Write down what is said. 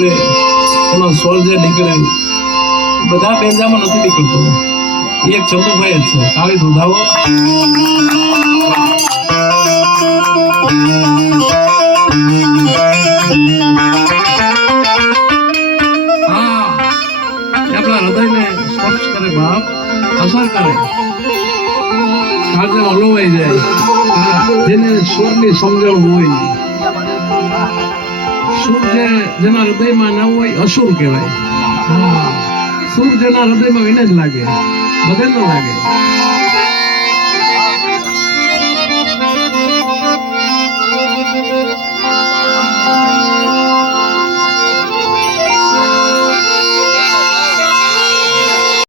નીકળે, એનો સ્વર જે નીકળે બધા બેંજામાં નથી નીકળતો. એક ચંદુભાઈ જ છે. તાળી ધોધાવો. હા, આપણા હૃદયને સ્પર્શ કરે બાપ, અસર કરે, કાળજામાં હલોવાઈ જાય. જેને સ્વરની સમજણ હોય, સુર જેના હૃદયમાં ના હોય અસુર કહેવાય. સુર જેના હૃદયમાં એને જ લાગે, બધે ન લાગે.